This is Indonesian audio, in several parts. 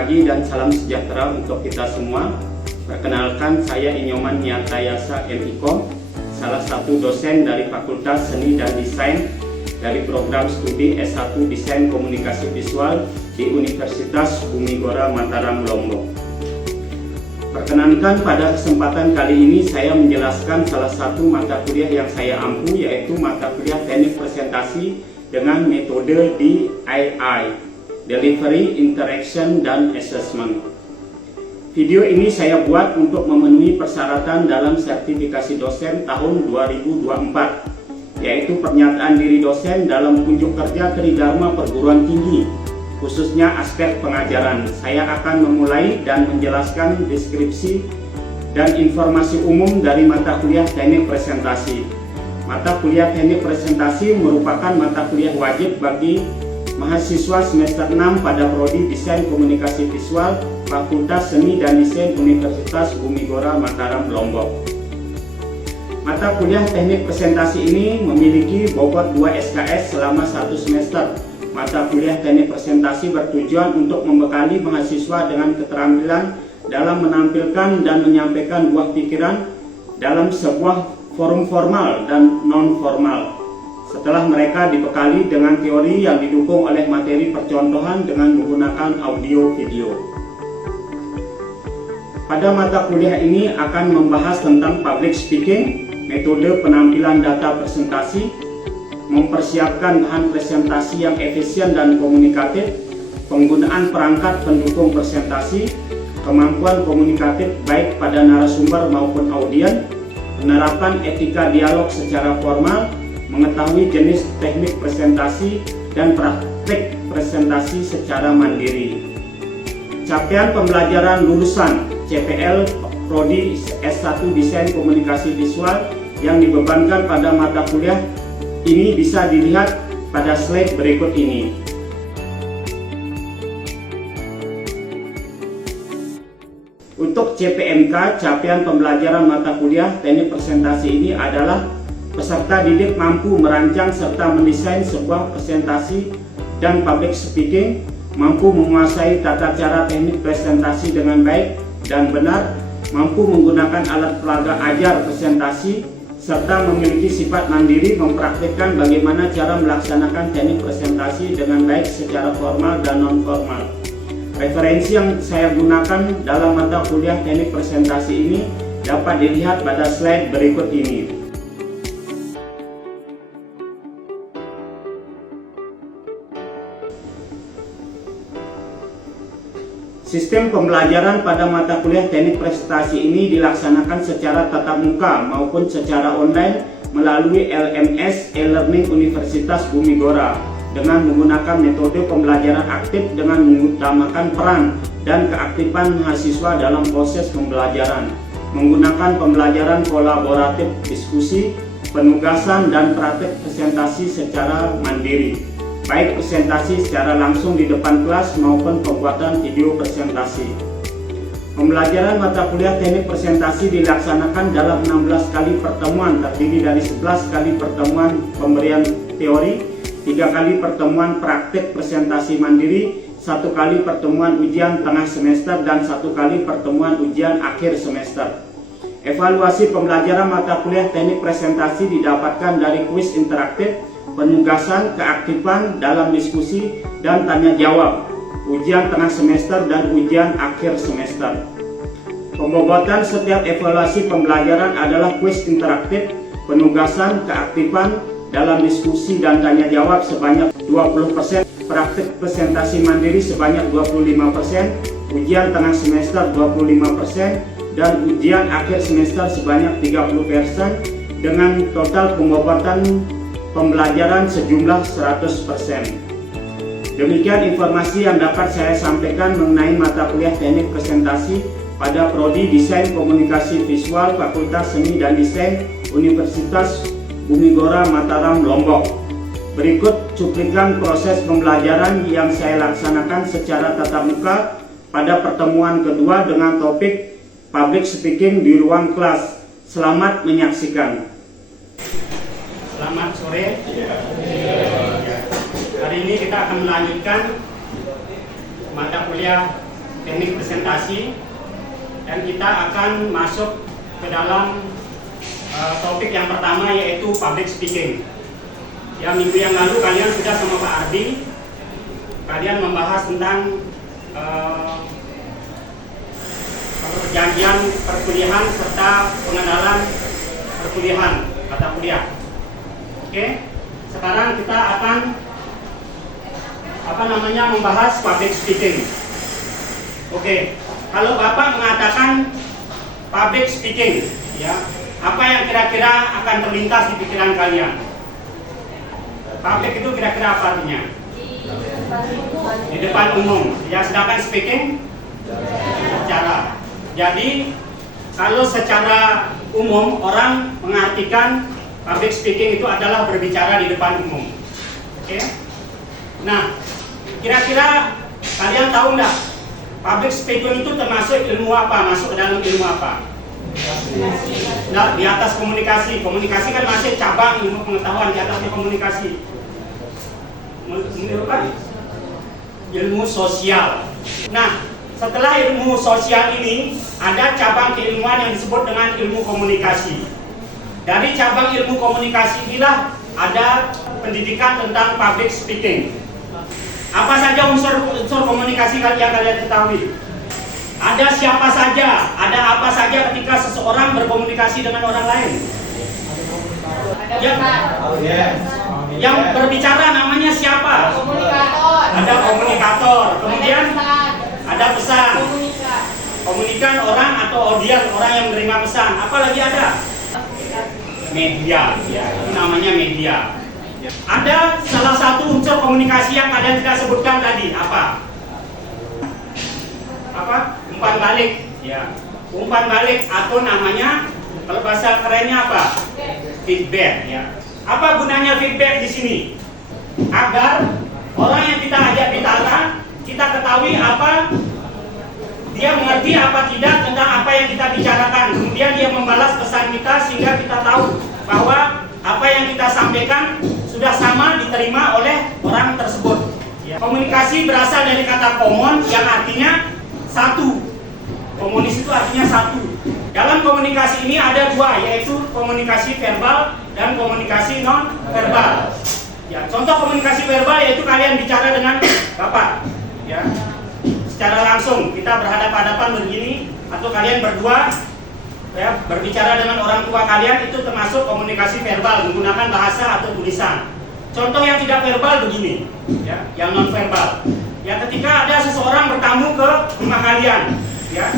pagi dan salam sejahtera untuk kita semua. Perkenalkan, saya Inyoman Nyatayasa M.Iko, salah satu dosen dari Fakultas Seni dan Desain dari program studi S1 Desain Komunikasi Visual di Universitas Bumigora Mataram, Lombok. Perkenankan, pada kesempatan kali ini saya menjelaskan salah satu mata kuliah yang saya ampu, yaitu mata kuliah Teknik Presentasi dengan metode DII, Delivery, Interaction, dan Assessment. Video ini saya buat untuk memenuhi persyaratan dalam sertifikasi dosen tahun 2024, yaitu pernyataan diri dosen dalam kunjung kerja Tridharma Perguruan Tinggi, khususnya aspek pengajaran. Saya akan memulai dan menjelaskan deskripsi dan informasi umum dari mata kuliah Teknik Presentasi. Mata kuliah Teknik Presentasi merupakan mata kuliah wajib bagi mahasiswa semester 6 pada prodi Desain Komunikasi Visual Fakultas Seni dan Desain Universitas Bumigora Mataram, Lombok. Mata kuliah Teknik Presentasi ini memiliki bobot 2 SKS selama 1 semester. Mata kuliah Teknik Presentasi bertujuan untuk membekali mahasiswa dengan keterampilan dalam menampilkan dan menyampaikan buah pikiran dalam sebuah forum formal dan non-formal, setelah mereka dibekali dengan teori yang didukung oleh materi percontohan dengan menggunakan audio video. Pada mata kuliah ini akan membahas tentang public speaking, metode penampilan data presentasi, mempersiapkan bahan presentasi yang efisien dan komunikatif, penggunaan perangkat pendukung presentasi, kemampuan komunikatif baik pada narasumber maupun audien, penerapan etika dialog secara formal, mengetahui jenis teknik presentasi dan praktik presentasi secara mandiri. Capaian pembelajaran lulusan CPL Prodi S1 Desain Komunikasi Visual yang dibebankan pada mata kuliah ini bisa dilihat pada slide berikut ini. Untuk CPMK, capaian pembelajaran mata kuliah Teknik Presentasi ini adalah peserta didik mampu merancang serta mendesain sebuah presentasi dan public speaking, mampu menguasai tata cara teknik presentasi dengan baik dan benar, mampu menggunakan alat peraga ajar presentasi, serta memiliki sifat mandiri mempraktikkan bagaimana cara melaksanakan teknik presentasi dengan baik secara formal dan non-formal. Referensi yang saya gunakan dalam mata kuliah Teknik Presentasi ini dapat dilihat pada slide berikut ini. Sistem pembelajaran pada mata kuliah Teknik Presentasi ini dilaksanakan secara tatap muka maupun secara online melalui LMS e-Learning Universitas Bumigora dengan menggunakan metode pembelajaran aktif dengan mengutamakan peran dan keaktifan mahasiswa dalam proses pembelajaran, menggunakan pembelajaran kolaboratif, diskusi, penugasan, dan praktek presentasi secara mandiri, baik presentasi secara langsung di depan kelas maupun pembuatan video presentasi. Pembelajaran mata kuliah Teknik Presentasi dilaksanakan dalam 16 kali pertemuan, terdiri dari 11 kali pertemuan pemberian teori, 3 kali pertemuan praktik presentasi mandiri, 1 kali pertemuan ujian tengah semester, dan 1 kali pertemuan ujian akhir semester. Evaluasi pembelajaran mata kuliah Teknik Presentasi didapatkan dari kuis interaktif, penugasan, keaktifan dalam diskusi dan tanya jawab, ujian tengah semester, dan ujian akhir semester. Pembobotan setiap evaluasi pembelajaran adalah kuis interaktif, penugasan, keaktifan dalam diskusi dan tanya jawab sebanyak 20%, praktik presentasi mandiri sebanyak 25%, ujian tengah semester 25%, dan ujian akhir semester sebanyak 30%, dengan total pembobotan pembelajaran sejumlah 100%. Demikian informasi yang dapat saya sampaikan mengenai mata kuliah Teknik Presentasi pada Prodi Desain Komunikasi Visual Fakultas Seni dan Desain Universitas Bumigora Mataram, Lombok. Berikut cuplikan proses pembelajaran yang saya laksanakan secara tatap muka pada pertemuan kedua dengan topik Public Speaking di ruang kelas. Selamat menyaksikan. Selamat sore. Hari ini kita akan melanjutkan mata kuliah teknik presentasi, dan kita akan masuk ke dalam topik yang pertama, yaitu public speaking. Ya, minggu yang lalu kalian sudah sama Pak Ardi, kalian membahas tentang perjanjian perkuliahan serta pengenalan perkuliahan, mata kuliah. Oke, sekarang kita akan membahas public speaking. Oke, kalau Bapak mengatakan public speaking, ya, apa yang kira-kira akan terlintas di pikiran kalian? Public itu kira-kira apa artinya? Di depan umum. Ya, sedangkan speaking bicara. Jadi kalau secara umum orang mengartikan public speaking itu adalah berbicara di depan umum. Oke? Nah, kira-kira kalian tahu nggak public speaking itu termasuk ilmu apa? Masuk ke dalam ilmu apa? Nah, di atas komunikasi. Komunikasi kan masih cabang ilmu pengetahuan, di atasnya komunikasi. Ilmu sosial. Nah, setelah ilmu sosial ini ada cabang keilmuan yang disebut dengan ilmu komunikasi. Dari cabang ilmu komunikasi inilah ada pendidikan tentang public speaking. Apa saja unsur komunikasi yang kalian ketahui? Ada siapa saja, ada apa saja ketika seseorang berkomunikasi dengan orang lain? Yang berbicara namanya siapa? Komunikator. Ada komunikator. Kemudian ada pesan. Komunikan orang atau audiens, orang yang menerima pesan. Apa lagi ada? Media. Ya, itu namanya media. Ada salah satu unsur komunikasi yang kalian tidak sebutkan tadi. Apa? Umpan balik. Ya. Umpan balik atau namanya kalau bahasa kerennya apa? Feedback. Ya. Apa gunanya feedback di sini? Agar orang yang kita ajak bicara, kita ketahui apa dia mengerti apa tidak tentang apa yang kita bicarakan. Kemudian dia membalas pesan kita sehingga kita tahu bahwa apa yang kita sampaikan sudah sama diterima oleh orang tersebut. Komunikasi berasal dari kata common yang artinya satu. Komunis itu artinya satu. Dalam komunikasi ini ada dua, yaitu komunikasi verbal dan komunikasi non verbal. Ya, contoh komunikasi verbal yaitu kalian bicara dengan Bapak, ya, secara langsung kita berhadapan-hadapan begini, atau kalian berdua, ya, berbicara dengan orang tua kalian, itu termasuk komunikasi verbal menggunakan bahasa atau tulisan. Contoh yang tidak verbal begini, ya, yang non verbal. Ya, ketika ada seseorang bertamu ke rumah kalian, ya.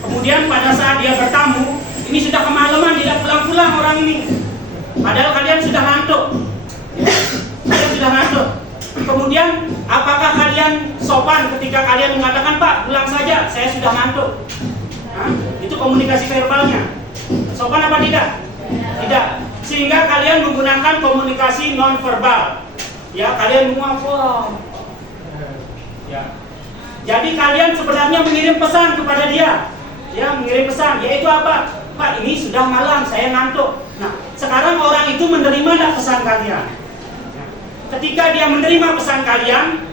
Kemudian pada saat dia bertamu, ini sudah kemalaman, tidak pulang-pulang orang ini. Padahal kalian sudah ngantuk. Ya, kalian sudah ngantuk. Kemudian, apakah kalian sopan ketika kalian mengatakan, Pak, pulang saja, saya sudah ngantuk? Hah? Itu komunikasi verbalnya. Sopan apa tidak? Tidak. Sehingga kalian menggunakan komunikasi non verbal. Ya, kalian menguap. Ya. Jadi kalian sebenarnya mengirim pesan kepada dia. Ya, mengirim pesan, yaitu apa? Pak, ini sudah malam, saya ngantuk. Nah, sekarang orang itu menerima tidak pesan kalian? Ya. Ketika dia menerima pesan kalian,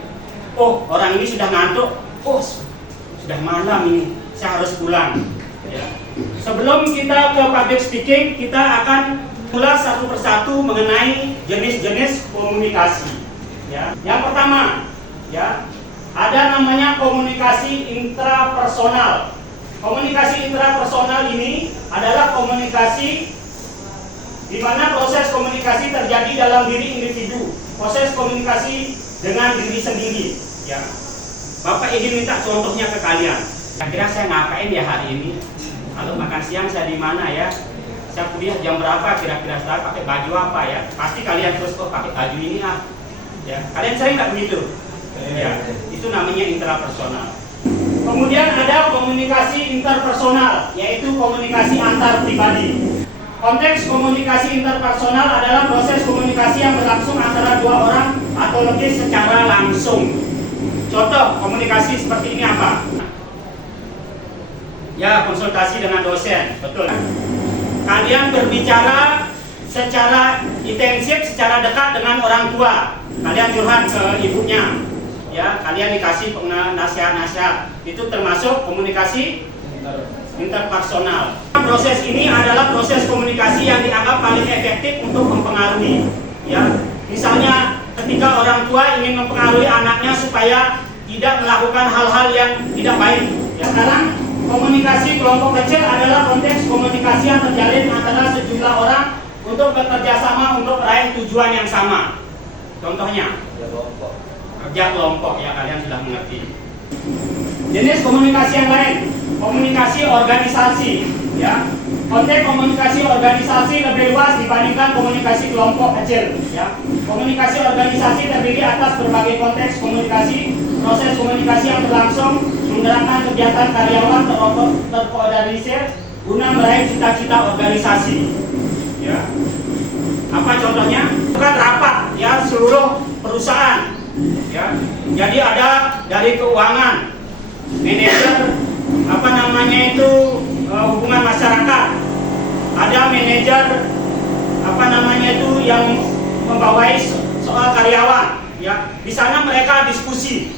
oh, orang ini sudah ngantuk, oh, sudah malam ini, saya harus pulang. Ya. Sebelum kita ke public speaking, kita akan ulas satu persatu mengenai jenis-jenis komunikasi. Ya. Yang pertama, ya, ada namanya komunikasi intrapersonal. Komunikasi intrapersonal ini adalah komunikasi di mana proses komunikasi terjadi dalam diri individu, proses komunikasi dengan diri sendiri. Ya, Bapak ingin minta contohnya ke kalian. Kira-kira saya ngapain ya hari ini? Kalau makan siang saya di mana ya? Saya kuliah jam berapa? Kira-kira saya pakai baju apa ya? Pasti kalian terus kok pakai baju ini ah. Ya, kalian sering nggak begitu? Ya, itu namanya intrapersonal. Kemudian ada komunikasi interpersonal, yaitu komunikasi antar pribadi. Konteks komunikasi interpersonal adalah proses komunikasi yang berlangsung antara dua orang atau lebih secara langsung. Contoh komunikasi seperti ini apa? Ya, konsultasi dengan dosen, betul. Kalian berbicara secara intensif, secara dekat dengan orang tua. Kalian curhat ke ibunya. ya kalian dikasih nasihat-nasihat. Itu termasuk komunikasi interpersonal. Proses ini adalah proses komunikasi yang dianggap paling efektif untuk mempengaruhi. Ya, misalnya ketika orang tua ingin mempengaruhi anaknya supaya tidak melakukan hal-hal yang tidak baik. Ya, sekarang komunikasi kelompok kecil adalah konteks komunikasi yang terjalin antara sejumlah orang untuk bekerja sama untuk meraih tujuan yang sama. Contohnya, kerja kelompok, ya kalian sudah mengerti. Jenis komunikasi yang lain, komunikasi organisasi, ya. Konteks komunikasi organisasi lebih luas dibandingkan komunikasi kelompok kecil, ya. Komunikasi organisasi terdiri atas berbagai konteks komunikasi, proses komunikasi yang berlangsung, menggerakkan kegiatan karyawan terkoordinir guna meraih cita-cita organisasi, ya. Apa contohnya? Bukan rapat, ya, seluruh perusahaan, ya. Jadi ada dari keuangan, manajer, apa namanya itu hubungan masyarakat, ada manajer, apa namanya itu yang membawai soal karyawan, ya. Di sana mereka diskusi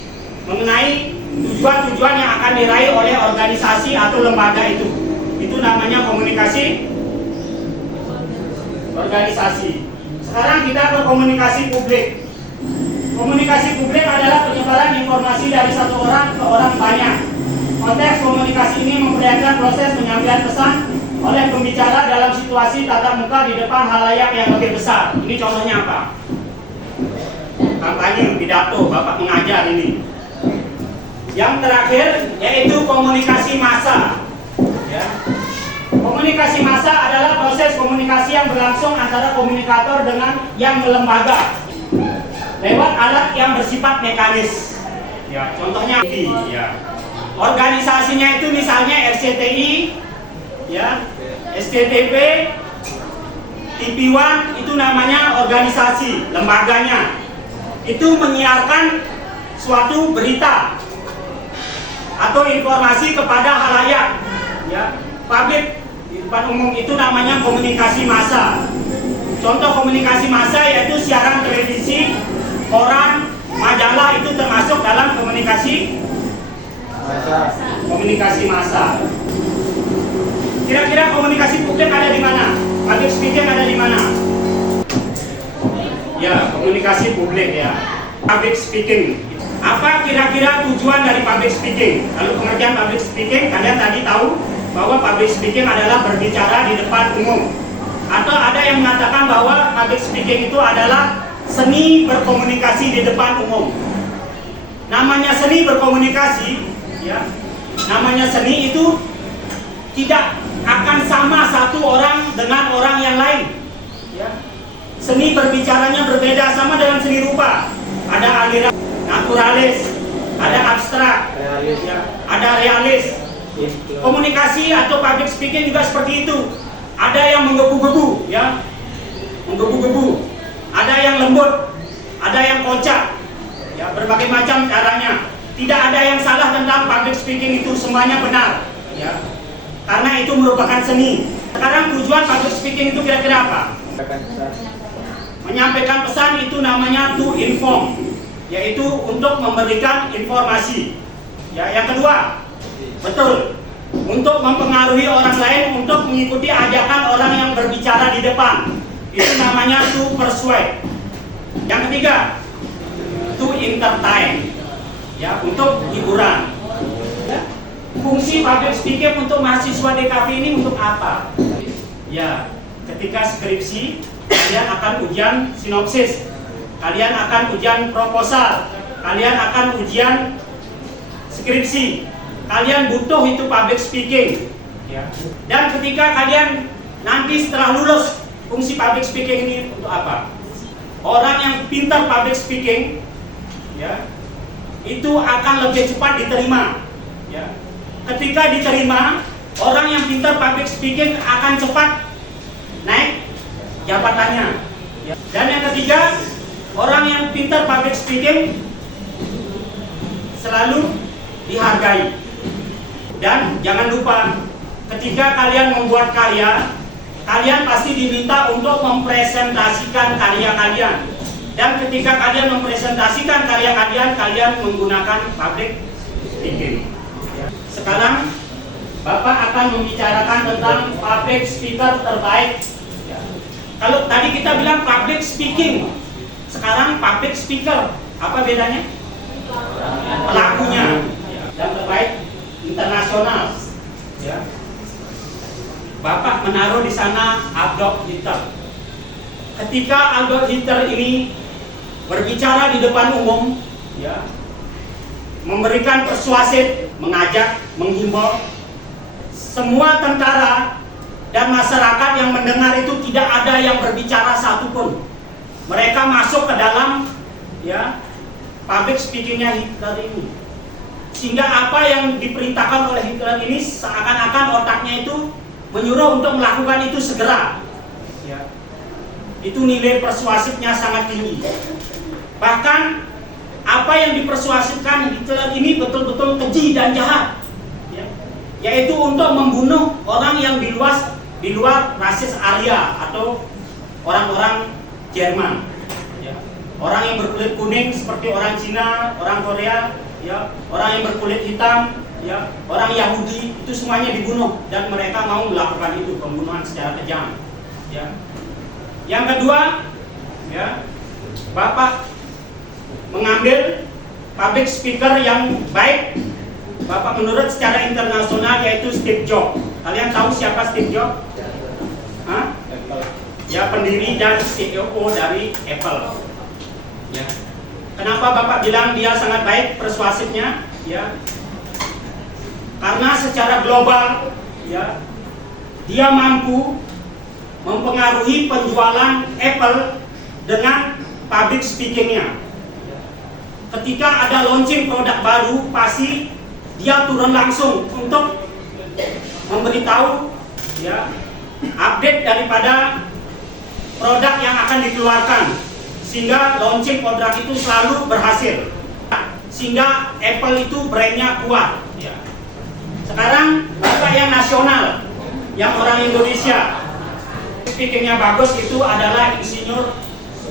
mengenai tujuan-tujuan yang akan diraih oleh organisasi atau lembaga itu. Itu namanya komunikasi organisasi. Sekarang kita ke komunikasi publik. Komunikasi publik adalah penyebaran informasi dari satu orang ke orang banyak. Konteks komunikasi ini memperlihatkan proses penyampaian pesan oleh pembicara dalam situasi tatap muka di depan halayak yang lebih besar. Ini contohnya apa? Kampanye, pidato, Bapak mengajar ini. Yang terakhir yaitu komunikasi massa. Ya. Komunikasi massa adalah proses komunikasi yang berlangsung antara komunikator dengan yang lembaga lewat alat yang bersifat mekanis. Ya, contohnya ya. Organisasinya itu misalnya RCTI, ya, SCTV, TV1, itu namanya organisasi, lembaganya. Itu menyiarkan suatu berita atau informasi kepada halayak, ya, publik di depan umum, itu namanya komunikasi massa. Contoh komunikasi massa yaitu siaran televisi, koran, majalah, itu termasuk dalam komunikasi massa. Kira-kira komunikasi publik ada di mana? Public speaking ada di mana? Ya, komunikasi publik, ya. Public speaking. Apa kira-kira tujuan dari public speaking? Lalu pengertian public speaking, kalian tadi tahu bahwa public speaking adalah berbicara di depan umum. Atau ada yang mengatakan bahwa public speaking itu adalah seni berkomunikasi di depan umum. Namanya seni berkomunikasi, ya. Namanya seni itu tidak akan sama satu orang dengan orang yang lain, ya. Seni berbicaranya berbeda, sama dengan seni rupa. Ada aliran naturalis, ada abstrak, ya, ada realis. Komunikasi atau public speaking juga seperti itu. Ada yang menggebu-gebu, ya, menggebu-gebu. Ada yang lembut, ada yang kocak, ya, berbagai macam caranya. Tidak ada yang salah tentang public speaking, itu semuanya benar, ya, karena itu merupakan seni. Sekarang tujuan public speaking itu kira-kira apa? Menyampaikan pesan, itu namanya to inform, yaitu untuk memberikan informasi. Ya, yang kedua, betul, untuk mempengaruhi orang lain untuk mengikuti ajakan orang yang berbicara di depan. Itu namanya to persuade. Yang ketiga, to entertain, ya, untuk hiburan. Ya. Fungsi public speaking untuk mahasiswa DKV ini untuk apa? Ya, ketika skripsi kalian akan ujian sinopsis, kalian akan ujian proposal, kalian akan ujian skripsi, kalian butuh itu public speaking, ya. Dan ketika kalian nanti setelah lulus, fungsi public speaking ini untuk apa? Orang yang pintar public speaking, ya, itu akan lebih cepat diterima, ya. Ketika diterima, orang yang pintar public speaking akan cepat naik jabatannya, ya. Dan yang ketiga, orang yang pintar public speaking selalu dihargai. Dan jangan lupa, ketika kalian membuat karya, kalian pasti diminta untuk mempresentasikan karya kalian. Dan ketika kalian mempresentasikan karya kalian, kalian menggunakan public speaking. Sekarang Bapak akan membicarakan tentang public speaker terbaik. Kalau tadi kita bilang public speaking, sekarang public speaker, apa bedanya? Pelakunya. Dan terbaik internasional. Bapak menaruh di sana Adolf Hitler. Ketika Adolf Hitler ini berbicara di depan umum, memberikan persuasif, mengajak, menghimbau, semua tentara dan masyarakat yang mendengar itu tidak ada yang berbicara satupun. Mereka masuk ke dalam public speakingnya Hitler ini. Sehingga apa yang diperintahkan oleh Hitler ini seakan-akan otaknya itu menyuruh untuk melakukan itu segera. Itu nilai persuasifnya sangat tinggi. Bahkan apa yang dipersuasifkan Hitler ini betul-betul keji dan jahat, yaitu untuk membunuh orang yang di luar rasis Arya atau orang-orang Jerman, orang yang berkulit kuning seperti orang Cina, orang Korea, orang yang berkulit hitam, orang Yahudi, itu semuanya dibunuh dan mereka mau melakukan itu pembunuhan secara kejam. Yang kedua, Bapak mengambil public speaker yang baik. Bapak menurut secara internasional yaitu Steve Jobs. Kalian tahu siapa Steve Jobs? Pendiri dan CEO dari Apple. Kenapa Bapak bilang dia sangat baik persuasifnya? Karena secara global, dia mampu mempengaruhi penjualan Apple dengan public speakingnya. Ketika ada launching produk baru, pasti dia turun langsung untuk memberitahu update daripada produk yang akan dikeluarkan, sehingga launching produk itu selalu berhasil, sehingga Apple itu brandnya kuat. Sekarang Bapak yang nasional, yang orang Indonesia, speakingnya bagus itu adalah Insinyur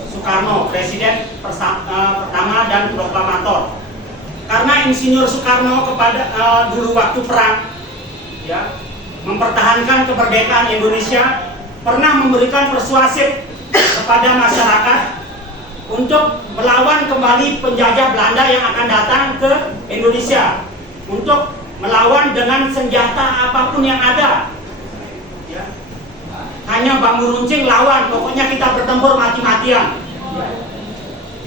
Soekarno, Presiden pertama dan proklamator. Karena Insinyur Soekarno dulu waktu perang, mempertahankan kemerdekaan Indonesia, pernah memberikan persuasif kepada masyarakat untuk melawan kembali penjajah Belanda yang akan datang ke Indonesia, untuk melawan dengan senjata apapun yang ada. Hanya bambu runcing lawan, pokoknya kita bertempur mati-matian.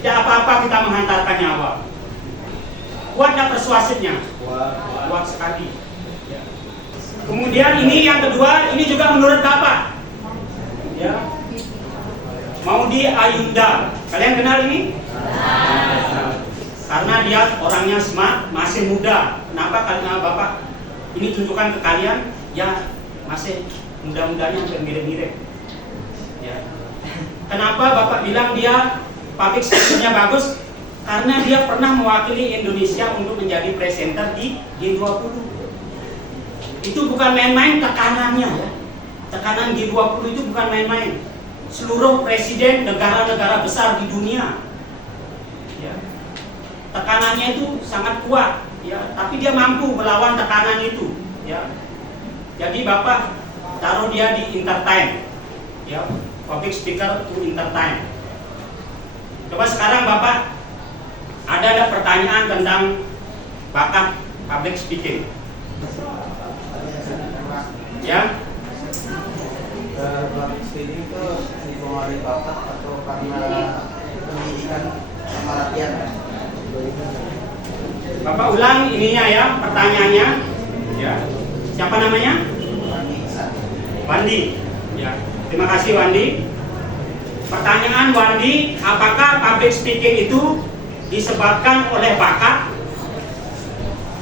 Tidak apa-apa kita menghantarkan nyawa. Kuat dan persuasifnya? Kuat sekali. Kemudian ini yang kedua, ini juga menurut Bapak. Maudy Ayunda. Kalian kenal ini? Karena dia orangnya smart, masih muda. Kenapa? Karena Bapak ini tunjukkan ke kalian, masih mudah-mudahnya hampir mirip-mirip. Kenapa Bapak bilang dia public speaking-nya bagus? Karena dia pernah mewakili Indonesia untuk menjadi presenter di G20. Itu bukan main-main tekanannya. Tekanan G20 itu bukan main-main. Seluruh presiden negara-negara besar di dunia, tekanannya itu sangat kuat. Tapi dia mampu melawan tekanan itu. Jadi Bapak taruh dia di entertain, public speaker to entertain. Coba sekarang Bapak ada pertanyaan tentang bakat public speaking. Public speaking itu dipengaruhi bakat atau karena pendidikan sama latihan? Bapak ulang ininya pertanyaannya. Siapa namanya? Wandi. Terima kasih Wandi. Pertanyaan Wandi, apakah public speaking itu disebabkan oleh bakat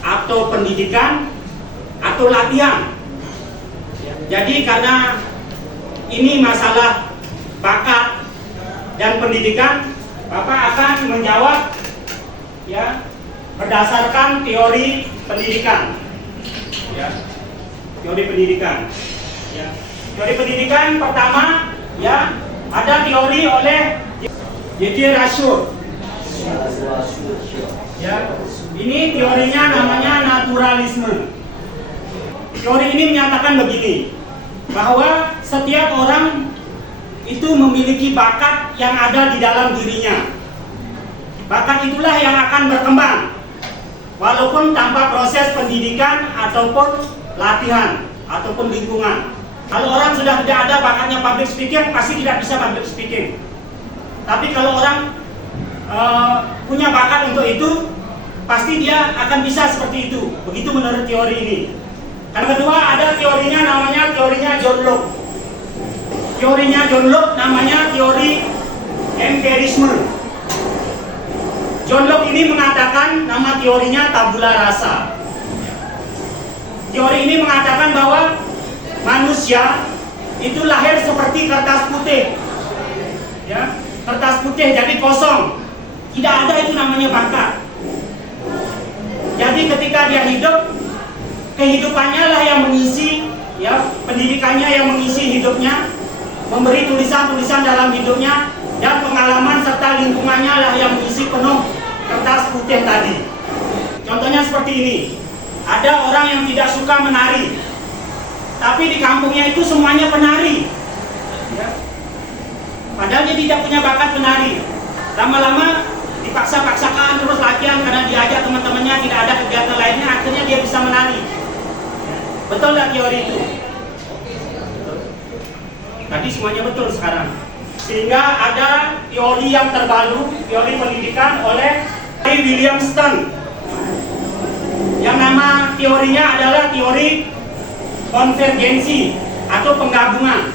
atau pendidikan atau latihan? Jadi karena ini masalah bakat dan pendidikan, Bapak akan menjawab berdasarkan teori pendidikan. Teori pendidikan. Teori pendidikan pertama ada teori oleh Jadi rasio. Ya, ini teorinya namanya naturalisme. Teori ini menyatakan begini, bahwa setiap orang itu memiliki bakat yang ada di dalam dirinya. Bakat itulah yang akan berkembang, walaupun tanpa proses pendidikan ataupun latihan ataupun lingkungan. Kalau orang sudah tidak ada bakatnya public speaking, pasti tidak bisa public speaking. Tapi kalau orang punya bakat untuk itu, pasti dia akan bisa seperti itu. Begitu menurut teori ini. Yang kedua ada teorinya namanya teorinya John Locke. Teorinya John Locke namanya teori empirisme. John Locke ini mengatakan nama teorinya tabula rasa. Teori ini mengatakan bahwa manusia itu lahir seperti kertas putih. Ya, kertas putih jadi kosong. Tidak ada itu namanya bakat. Jadi ketika dia hidup, kehidupannya lah yang mengisi, ya, pendidikannya yang mengisi hidupnya, memberi tulisan-tulisan dalam hidupnya, dan pengalaman serta lingkungannya lah yang mengisi penuh kertas putih tadi. Contohnya seperti ini. Ada orang yang tidak suka menari, tapi di kampungnya itu semuanya penari. Ya. Padahal dia tidak punya bakat menari. Lama-lama dipaksa-paksakan terus latihan karena diajak teman-temannya, tidak ada kegiatan lainnya, akhirnya dia bisa menari. Betul nggak teori itu? Tadi semuanya betul sekarang. Sehingga ada teori yang terbaru, teori pendidikan oleh William Stern. Yang nama teorinya adalah teori konvergensi atau penggabungan.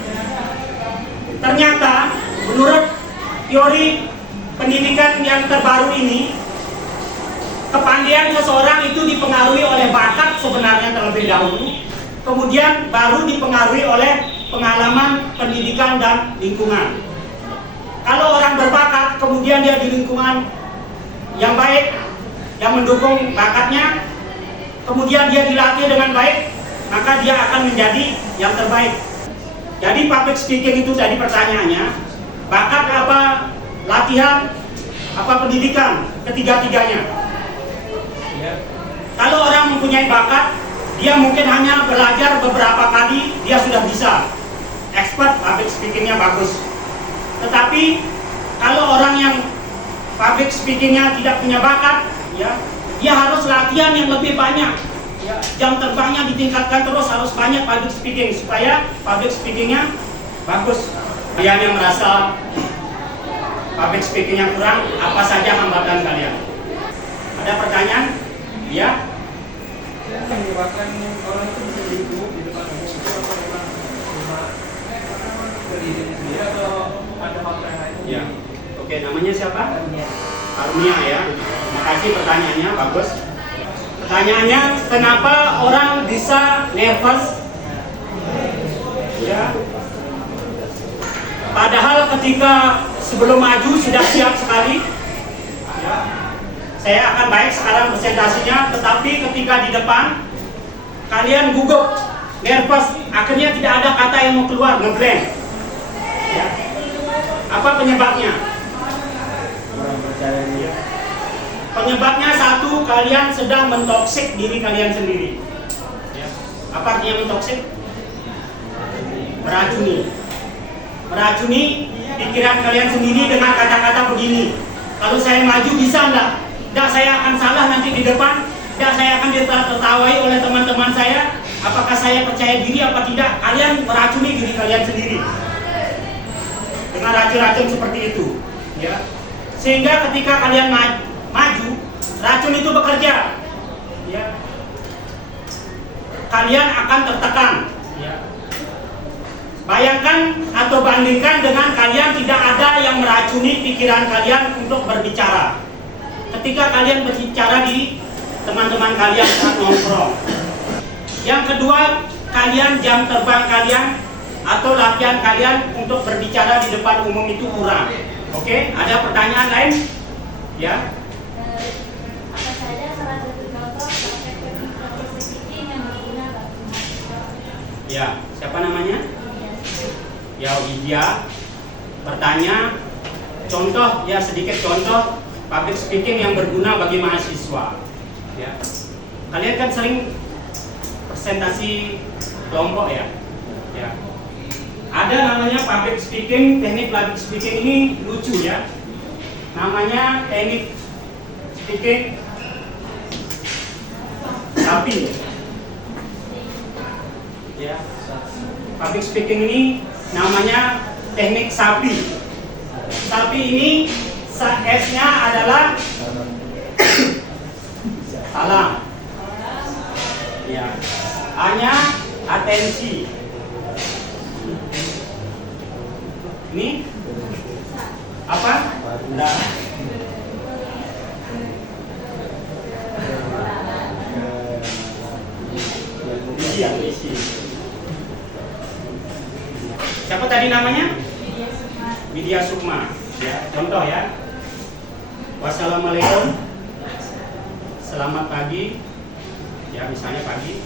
Ternyata menurut teori pendidikan yang terbaru ini, kepandaian seseorang itu dipengaruhi oleh bakat sebenarnya terlebih dahulu, kemudian baru dipengaruhi oleh pengalaman, pendidikan, dan lingkungan. Kalau orang berbakat, kemudian dia di lingkungan yang baik, yang mendukung bakatnya, kemudian dia dilatih dengan baik, maka dia akan menjadi yang terbaik. Jadi public speaking itu tadi pertanyaannya, bakat apa, latihan, apa pendidikan, ketiga-tiganya. Kalau orang mempunyai bakat, dia mungkin hanya belajar beberapa kali, dia sudah bisa expert, public speakingnya bagus. Tetapi kalau orang yang public speakingnya tidak punya bakat, ya, dia harus latihan yang lebih banyak. Ya, jam terbangnya ditingkatkan terus, harus banyak public speaking supaya public speakingnya bagus. Kalian yang merasa public speaking yang kurang, apa saja hambatan kalian? Ada pertanyaan? Ya? Menyebabkan orang itu bisa hidup di depan umum itu apa memang cuma berdiri sendiri atau ada faktor yang lain? Ya. Oke, namanya siapa? Armia ya. Terima kasih pertanyaannya, bagus. Pertanyaannya, kenapa orang bisa nervous? Ya. Padahal ketika sebelum maju sudah siap sekali. Ya. Saya akan baik sekarang presentasinya, tetapi ketika di depan kalian gugup, nervous, akhirnya tidak ada kata yang mau keluar, ngeblank. Ya. Apa penyebabnya? Penyebabnya satu, kalian sedang mentoksik diri kalian sendiri. Ya. Apa artinya mentoksik? Meracuni. Meracuni pikiran kalian sendiri dengan kata-kata begini. Kalau saya maju bisa enggak? Enggak, saya akan salah nanti di depan. Enggak, saya akan ditertawai oleh teman-teman saya. Apakah saya percaya diri apa tidak? Kalian meracuni diri kalian sendiri dengan racun-racun seperti itu. Ya. Sehingga ketika kalian maju, racun itu bekerja. Ya. Kalian akan tertekan. Ya. Bayangkan atau bandingkan dengan kalian tidak ada yang meracuni pikiran kalian untuk berbicara. Ketika kalian berbicara di teman-teman kalian saat nongkrong. Yang kedua, kalian jam terbang kalian atau latihan kalian untuk berbicara di depan umum itu kurang. Oke, ada pertanyaan lain? Ya. Apa saja salah satu contoh praktek public speaking yang berguna bagi mahasiswa? Ya, siapa namanya? Ya, Widya bertanya, contoh ya, sedikit contoh public speaking yang berguna bagi mahasiswa. Ya. Kalian kan sering presentasi kelompok ya. Ya. Ada namanya public speaking, teknik public speaking ini lucu ya. Namanya teknik speaking sapi. Ya. Public speaking ini namanya teknik sapi. Sapi ini S-nya adalah salam. Ya. A-nya atensi. Ini apa? Nah. Isi. Siapa tadi namanya? Widya Sukma. Ya, contoh ya. Wassalamualaikum. Selamat pagi. Ya, misalnya pagi.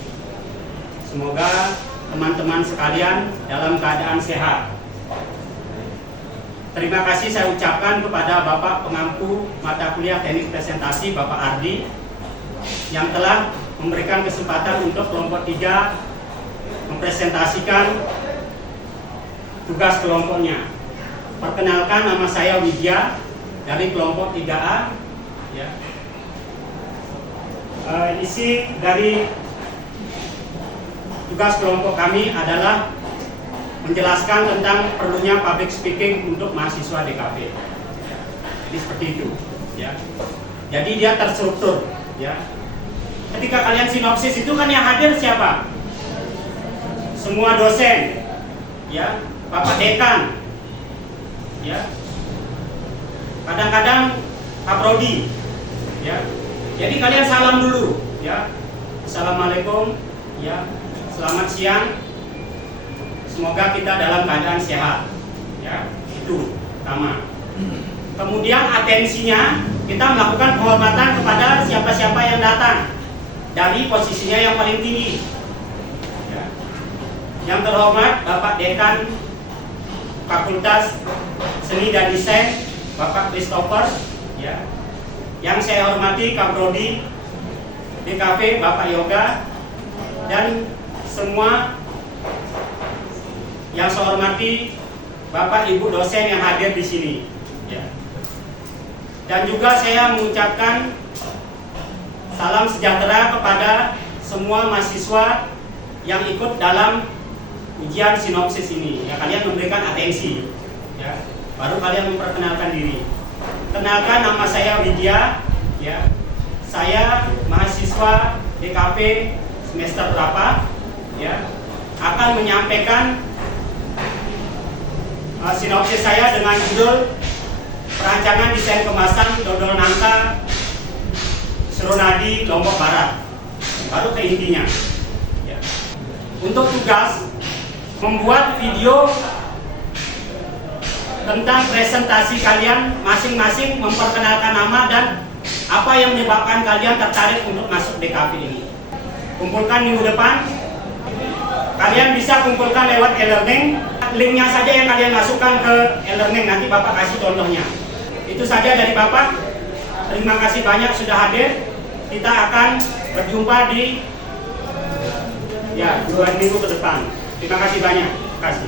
Semoga teman-teman sekalian dalam keadaan sehat. Terima kasih saya ucapkan kepada Bapak pengampu mata kuliah teknik presentasi Bapak Ardi yang telah memberikan kesempatan untuk kelompok 3 mempresentasikan tugas kelompoknya. Perkenalkan, nama saya Widya dari kelompok 3A. Ya. Isi dari tugas kelompok kami adalah menjelaskan tentang perlunya public speaking untuk mahasiswa DKV. Jadi seperti itu, ya. Jadi dia terstruktur, ya. Ketika kalian sinopsis itu kan yang hadir siapa? Semua dosen, ya, Bapak Dekan, ya. Kadang-kadang Pak Prodi, ya. Jadi kalian salam dulu, ya. Assalamualaikum, ya. Selamat siang. Semoga kita dalam keadaan sehat, ya, itu pertama. Kemudian atensinya, kita melakukan penghormatan kepada siapa-siapa yang datang dari posisinya yang paling tinggi. Ya. Yang terhormat Bapak Dekan Fakultas Seni dan Desain, Bapak Christopher, ya. Yang saya hormati Kaprodi DKV, Bapak Yoga, dan semua yang saya hormati Bapak Ibu dosen yang hadir di sini, ya. Dan juga saya mengucapkan salam sejahtera kepada semua mahasiswa yang ikut dalam ujian sinopsis ini. Ya, kalian memberikan atensi, ya. Baru kalian memperkenalkan diri. Kenalkan, nama saya Widya, ya. Saya mahasiswa DKV semester berapa, ya. Akan menyampaikan sinopsis saya dengan judul Perancangan Desain Kemasan Dodol Nangka Suronadi, Lombok Barat. Baru ke intinya, ya. Untuk tugas membuat video tentang presentasi kalian masing-masing, memperkenalkan nama dan apa yang menyebabkan kalian tertarik untuk masuk DKV ini. Kumpulkan minggu depan. Kalian bisa kumpulkan lewat e-learning. Linknya saja yang kalian masukkan ke e-learning, nanti Bapak kasih contohnya. Itu saja dari Bapak. Terima kasih banyak sudah hadir. Kita akan berjumpa di 2 minggu ke depan. Terima kasih banyak. Terima kasih.